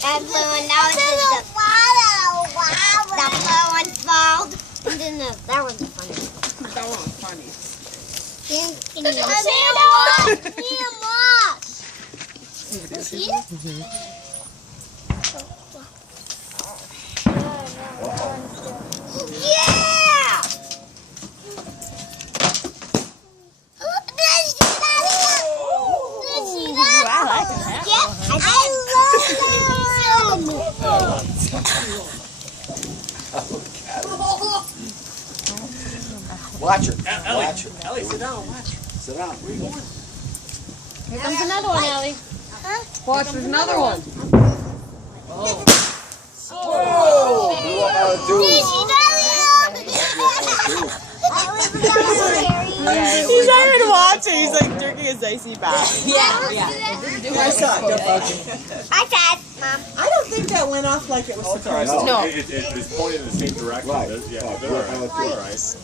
That blue one, that was just the blue one fold. And then that was the funny. That one was funny. Can you see Yeah! Watch her. Ellie, Watch her. Ellie, sit down. Watch. Sit down. Where you going? Here comes another one, Ellie. Watch, there's another one. Oh, blew up out of tube. He's not even watching. He's like drinking his icy bath. Yeah. I saw it. Don't watch it. I said, Mom. I don't think that went off like it was supposed to. No. It's pointing in the same direction. Right. Yeah, Right. they're all right. Right. They're all right.